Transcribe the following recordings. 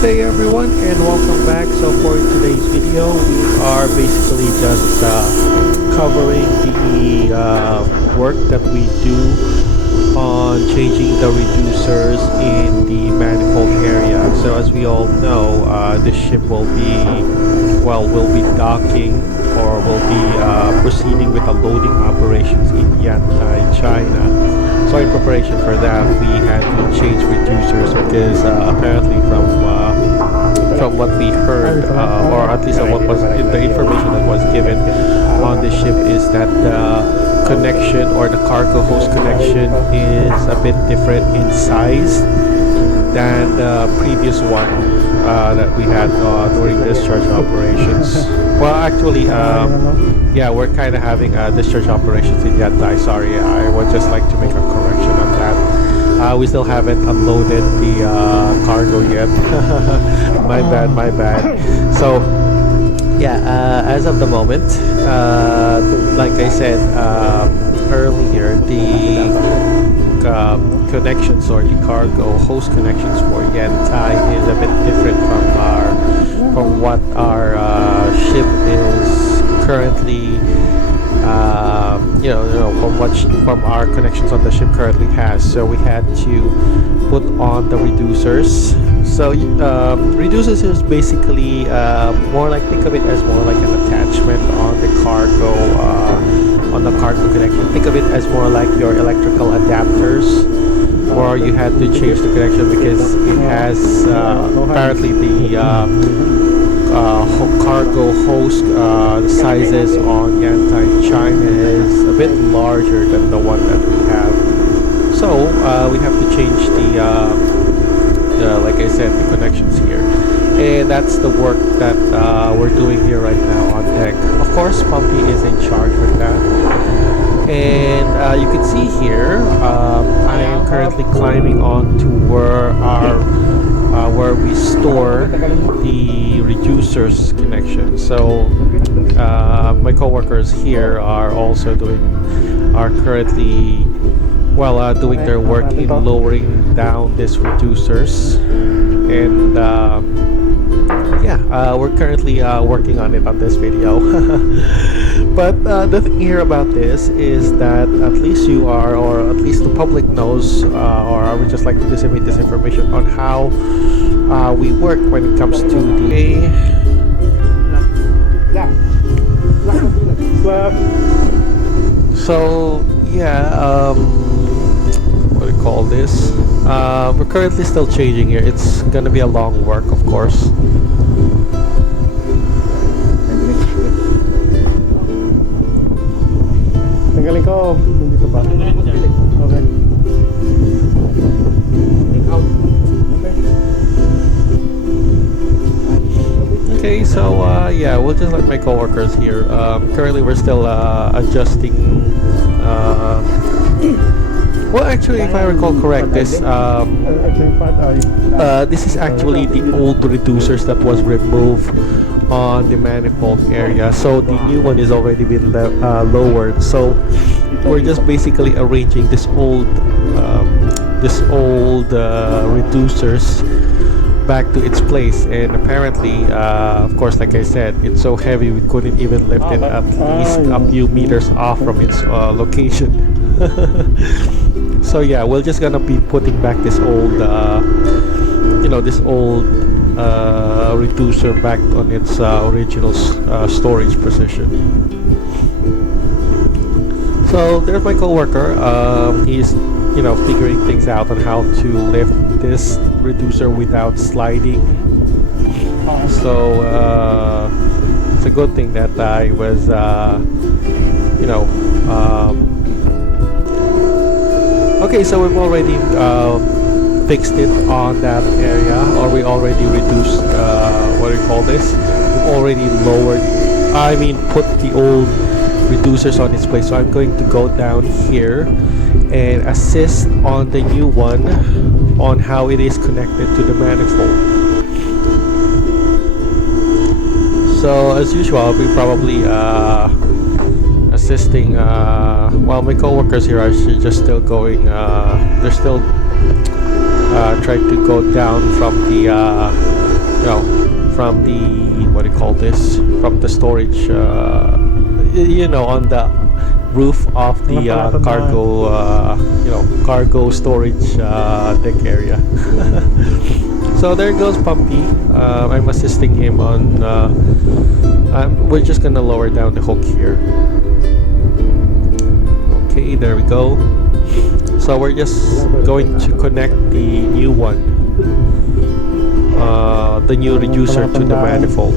Good day everyone and welcome back. So for today's video we are basically just covering the work that we do on changing the reducers in the manifold area. So as we all know, this ship will be docking or will be proceeding with the loading operations in Yantai, China. So in preparation for that, we had to change reducers because apparently from what we heard, or at least what was the information that was given on the ship, is that the connection or the cargo host connection is a bit different in size than the previous one that we had during discharge operations. Well, actually, yeah, we're kind of having discharge operations in Yantai. Sorry, I would just like to make a correction on that. We still haven't unloaded the cargo yet. My bad. So, yeah, as of the moment, like I said earlier, the connections or the cargo host connections for Yantai is a bit different from what our ship is currently, from our connections on the ship currently has. So we had to put on the reducers. So reducers is basically more like, think of it as more like an attachment on the cargo connection. Think of it as more like your electrical adapters, or you had to change the connection because it has apparently the cargo host sizes on Yantai, China is a bit larger than the one that we have. So we have to change like I said, the connections here, and that's the work that we're doing here right now on deck. Of course, Pumpy is in charge with that, and you can see here I am currently climbing on to where we store the reducers connection. So my co-workers here are currently doing their work in lowering down these reducers, and yeah, we're currently working on it on this video. But the thing here about this is that at least you are, or at least the public knows, or I would just like to disseminate this information on how we work when it comes to the so yeah, what do you call this? We're currently still changing here. It's gonna be a long work, of course. Tanggalin ko dito ba? Okay. Okay, so yeah, we'll just let my co-workers here. Currently we're still adjusting well, actually, if I recall correct, this is actually the old reducers that was removed on the manifold area. So the new one is already been lowered. So we're just basically arranging this old reducers back to its place. And apparently, of course, like I said, it's so heavy we couldn't even lift it at least a few meters off from its location. So yeah, we're just gonna be putting back this old reducer back on its original storage position. So there's my co-worker. He's figuring things out on how to lift this reducer without sliding. So it's a good thing that I was okay, so we've already fixed it on that area, or we already reduced, what do you call this? We've already put the old reducers on its place. So I'm going to go down here and assist on the new one on how it is connected to the manifold. So as usual, I'll be probably assisting, my co-workers here are just still going, they're still trying to go down from the from the, what do you call this, from the storage, on the roof of the cargo, cargo storage deck area. So there goes Pumpy. I'm assisting him on, we're just gonna lower down the hook here. Okay, there we go. So we're just going to connect the new one, the new reducer to the manifold,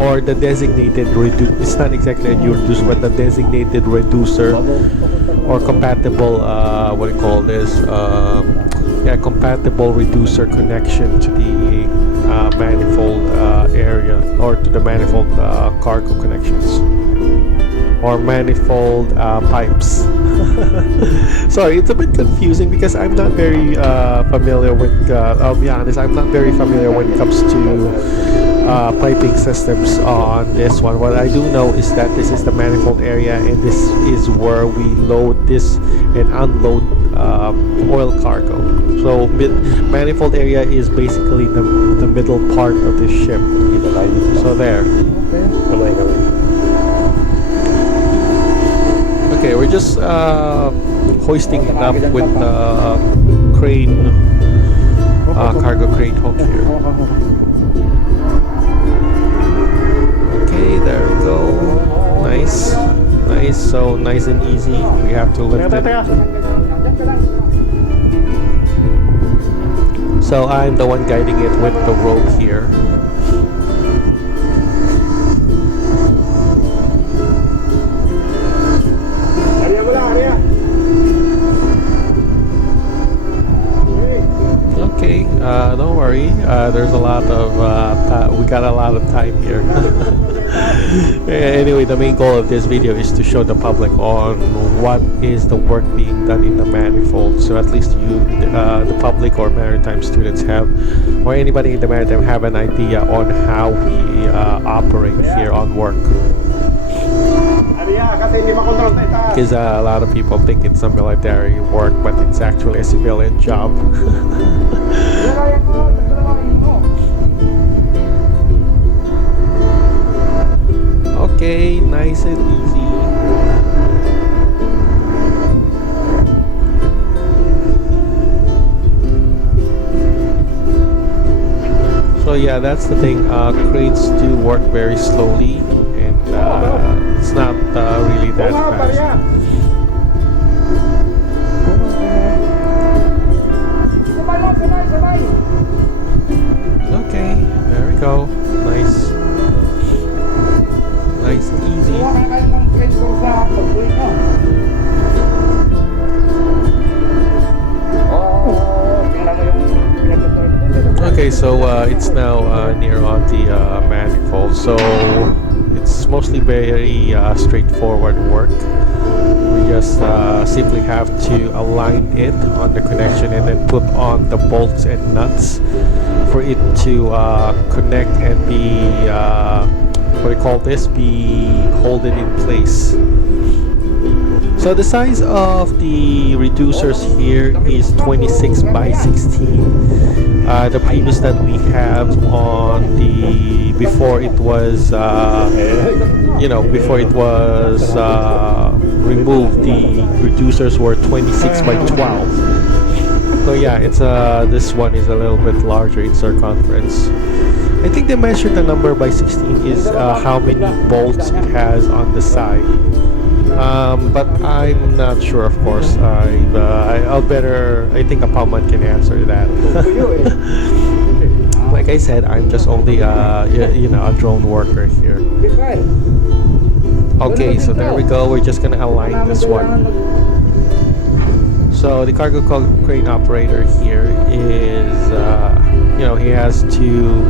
or the designated reducer. It's not exactly a new reducer, but the designated reducer or compatible, what do you call this? Compatible reducer connection to the manifold area, or to the manifold cargo connections, or manifold pipes. Sorry, it's a bit confusing because I'm not very familiar with, I'll be honest, I'm not very familiar when it comes to piping systems on this one. What I do know is that this is the manifold area, and this is where we load this and unload oil cargo. So manifold area is basically the middle part of the ship. So there. Okay, we're just hoisting it up with the crane, cargo crane hook here. Okay, there we go. Nice, nice. So nice and easy. We have to lift it. So I'm the one guiding it with the rope here. Okay, don't worry. There's a lot of we got a lot of time here. Anyway, the main goal of this video is to show the public on what is the work being done in the manifold, so at least you, the public or maritime students have, or anybody in the maritime have an idea on how we operate here on work. Because a lot of people think it's a military work, but it's actually a civilian job. Okay, nice and easy. So yeah, that's the thing. Cranes do work very slowly, and it's not really that fast. Okay, there we go. Nice. Nice and easy. Okay, so it's now near on the manifold, so it's mostly very straightforward work. We just simply have to align it on the connection and then put on the bolts and nuts for it to connect and be what do you call this, be holding in place. So the size of the reducers here is 26 by 16. The previous that we have on the, before it was before it was removed, the reducers were 26 by 12. So yeah, it's this one is a little bit larger in circumference. I think they measured the number by 16 is how many bolts it has on the side. But I'm not sure, of course. I think a Palman can answer that. Like I said, I'm just only a drone worker here. Okay, so there we go. We're just gonna align this one. So the cargo crane operator here is, he has to,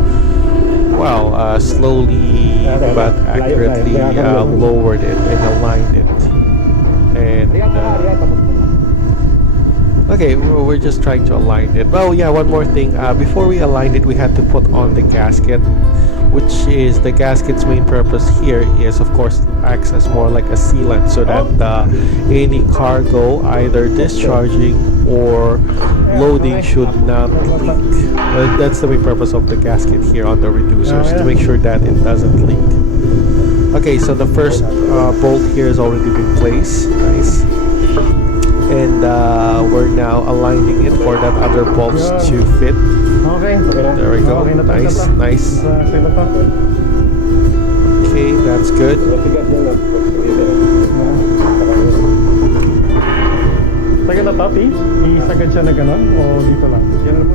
slowly but accurately lowered it and aligned it. And okay, we're just trying to align it. Oh yeah, one more thing. Before we aligned it, we had to put on the gasket which is the gasket's main purpose here is, of course, acts as more like a sealant, so that any cargo either discharging or loading should not leak. That's the main purpose of the gasket here on the reducers, to make sure that it doesn't leak. Okay, so the first bolt here has already been placed. Nice. And we're now aligning it for that other bolts to fit. Okay. There we go. Nice, nice. Okay, that's good. Taga na papi? Isagad siya na gano'n? O dito lang? Yan lang.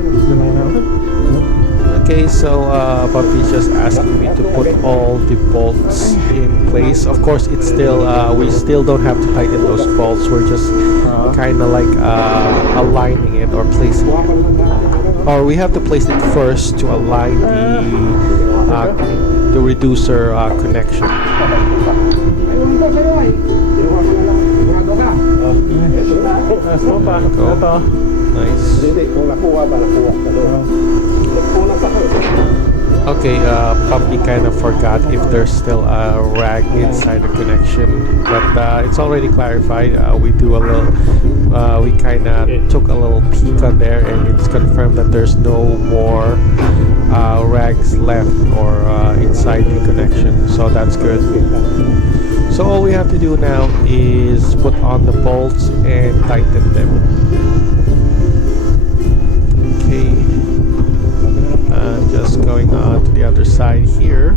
Okay, so Papi's just asking me to put all the bolts in place. Of course, it's still we still don't have to tighten those bolts. We're just kind of like aligning it or placing it. Or we have to place it first to align the reducer connection. Go. Nice. Okay, Puppy kind of forgot if there's still a rag inside the connection, but it's already clarified. We kind of took a little peek on there, and it's confirmed that there's no more rags left or inside the connection, so that's good. So all we have to do now is put on the bolts and tighten them. Just going on to the other side here.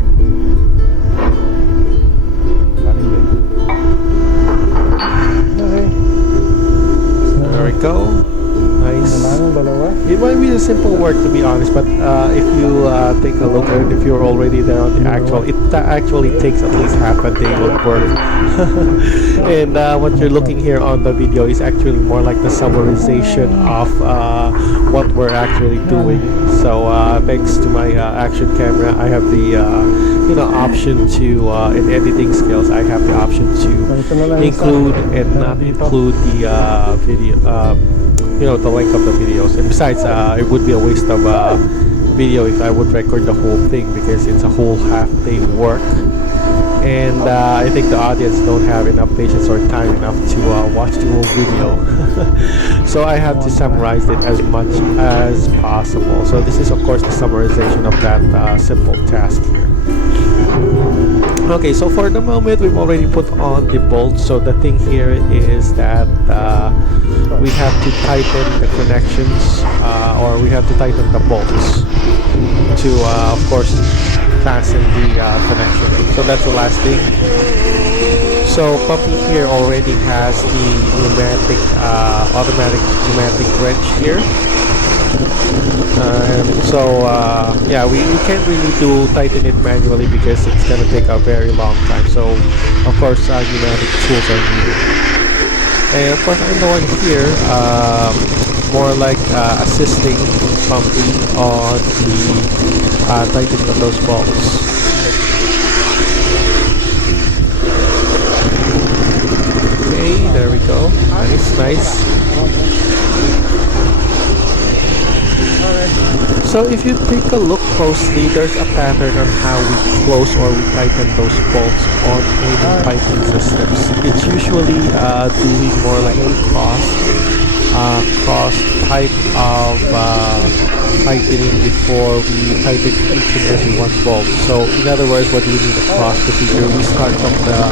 There we go. Nice. It might be a simple work, to be honest, but if you take a look at it, if you're already there on the actual, it actually takes at least half a day of work. And what you're looking here on the video is actually more like the summarization of what we're actually doing. So thanks to my action camera, I have the option to in editing skills, I have the option to include and not include the video, the length of the videos. And besides, it would be a waste of video if I would record the whole thing, because it's a whole half-day work, and I think the audience don't have enough patience or time enough to watch the whole video. So I have to summarize it as much as possible. So this is, of course, the summarization of that simple task here. Okay, so for the moment, we've already put on the bolts. So the thing here is that we have to tighten the connections, or we have to tighten the bolts to, of course, fasten the connection. So that's the last thing. So Puppy here already has the pneumatic, automatic pneumatic wrench here. Yeah, we can't really tighten it manually because it's gonna take a very long time. So of course, pneumatic tools are needed. And of course, I'm the one here, more like assisting Puppy on the tightening of those bolts. Okay, there we go. Nice, nice. So if you take a look closely, there's a pattern on how we close or we tighten those bolts on any piping systems. It's usually doing more like a cross type of tightening before we tighten each and every one bolt. So in other words, what do we mean the cross procedure? We start from the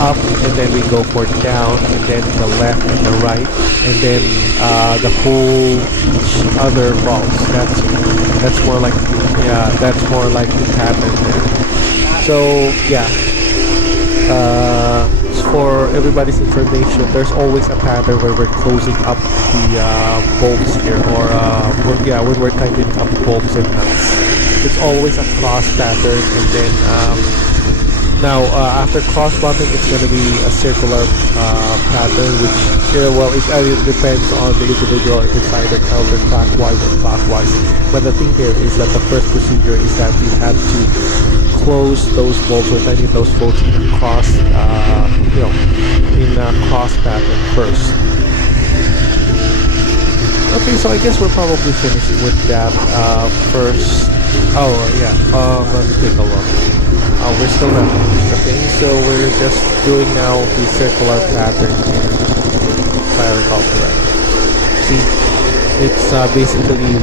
up, and then we go for down, and then the left and the right, and then the whole each other bolts. That's more like the pattern there. So yeah, for everybody's information, there's always a pattern where we're closing up the bolts here, or when we're tightening up bolts and nuts. It's always a cross pattern, and then now after cross bonding, it's going to be a circular pattern, which it depends on the individual if it's either counterclockwise or clockwise. But the thing here is that the first procedure is that we have to close those bolts or tighten those bolts in a cross, in a cross pattern first. Okay, so I guess we're probably finished with that first Oh, yeah. Let me take a look. Oh, we're still not finished. Okay, so we're just doing now the circular pattern here. If I recall correct. See, it's basically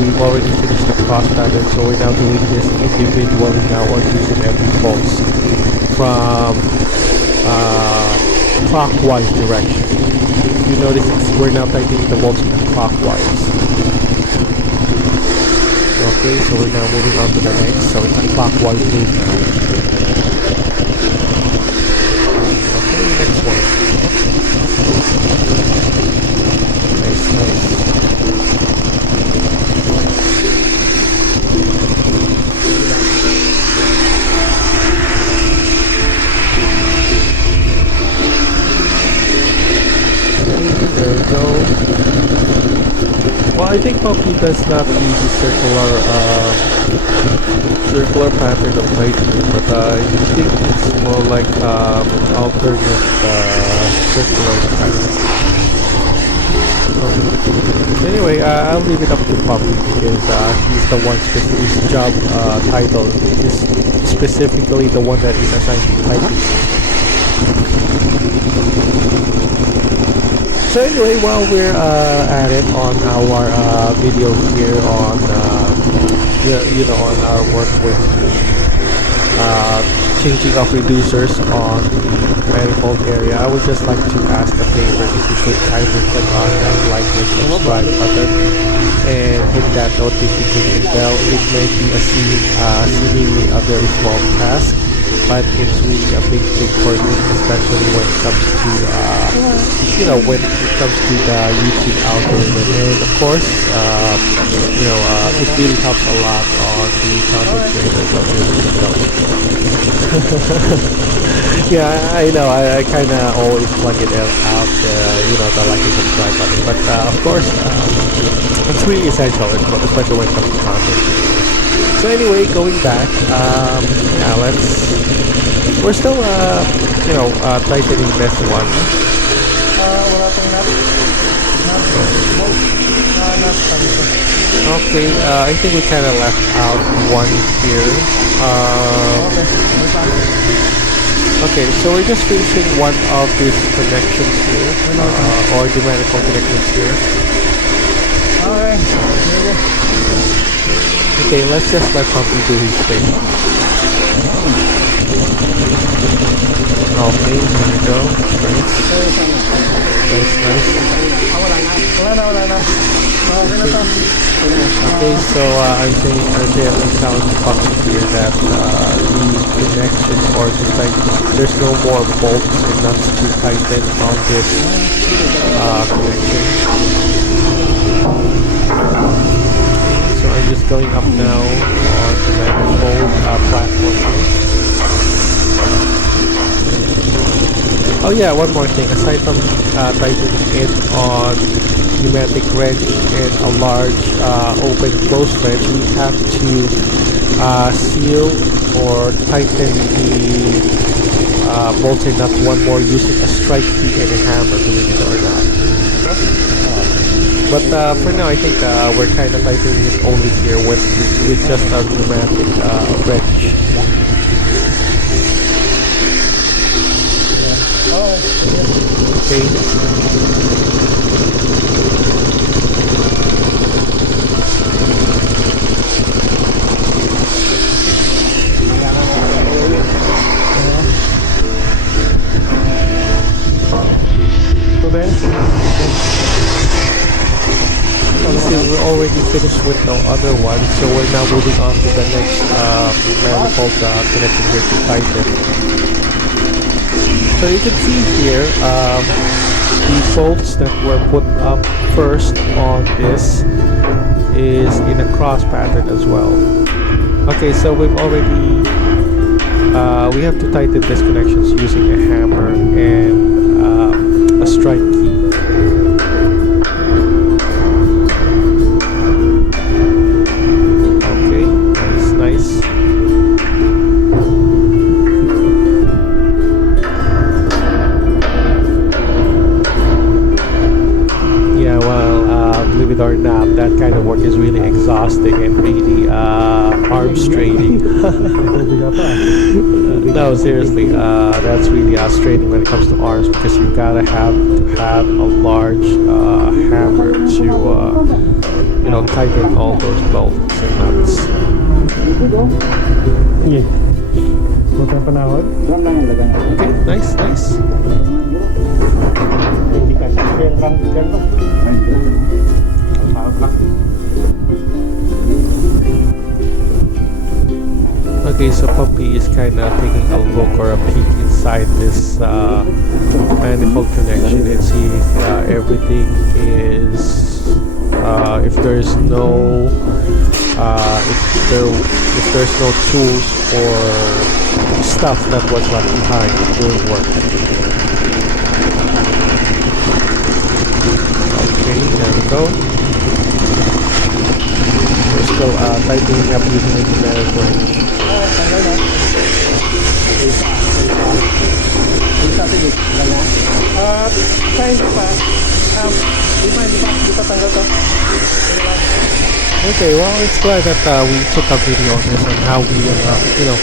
we've already finished the cross pattern, so we're now doing this individually now on using every pulse from clockwise direction. If you notice, we're now tightening the bolts in the clockwise. Okay, so we're now moving on to the next, so it's a clockwise move now. Okay, next one. Nice, nice. Okay, there we go. Well, I think Puppy does not use the circular pattern of tightening, but I think it's more like alternate circular pattern. Anyway, I'll leave it up to Puppy because he's the one his job title is specifically the one that is assigned to tightening. So anyway, while we're at it on our video here on on our work with changing of reducers on the manifold area, I would just like to ask a favor if you could kindly click on that like and subscribe button and hit that notification bell. It may be seemingly a very small task, but it's really a big thing for me, especially when it comes to when it comes to the YouTube algorithm. And of course, it really helps a lot on the content creators of this channel. Yeah, I know. I kind of always plug it out, the like and subscribe button. But of course, it's really essential, especially when it comes to content. So anyway, going back, we're still, tightening this one. Okay, I think we kind of left out one here. Okay, so we're just finishing one of these connections here, or the manifold connections here. Okay, let's just let Pumpy do his thing. Okay, here we go. Nice. Okay, so I'm telling Pumpy here that the connection or the tighten, there's no more bolts and nuts to tighten on this connection. So I'm just going up now on the manifold platform here. Oh yeah, one more thing. Aside from tightening it on pneumatic wrench and a large open-close wrench, we have to seal or tighten the bolts and nuts one more using a strike key and a hammer, believe it or not. But for now, I think we're kind of tightening it only here with just a pneumatic wrench. Okay. So then, We're already finished with the other one, so we're now moving on to the next manifold connection here to tighten. So you can see here the bolts that were put up first on this is in a cross pattern as well. Okay, so we've already we have to tighten these connections using a hammer and a strike key. Or not, that kind of work is really exhausting and really No, seriously, that's really frustrating when it comes to arms because you gotta have to have a large hammer to you know, tighten all those bolts and nuts. Sige. Huwag kang panahon. Okay, nice, nice. Hindi ka sa kailan dyan. Okay, so Puppy is kind of taking a look or a peek inside this manifold connection and see if everything is if there's no if there's no tools or stuff that was left behind during work. Okay, there we go. We're still tightening up using a generic wrench. Okay, well, it's glad that we took a video on this and how we, you know,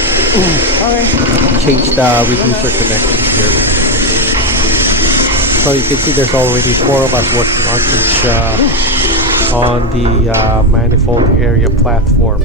change the reducer connections here. So you can see there's already 4 of us working on each on the manifold area platform.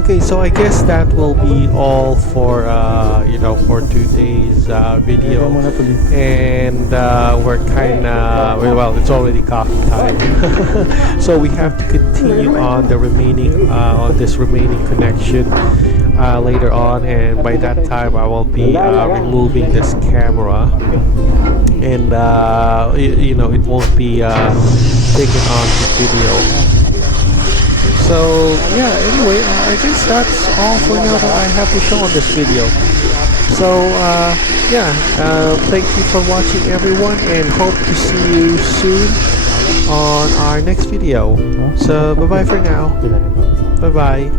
Okay, so I guess that will be all for you know, for today's video, and we're kind of well, it's already coffee time, so we have to continue on the remaining on this remaining connection later on, and by that time I will be removing this camera, and you know, it won't be taken on the video. So yeah, anyway, I guess that's all for now that I have to show on this video. So yeah, thank you for watching everyone, and hope to see you soon on our next video. So bye bye for now. Bye bye.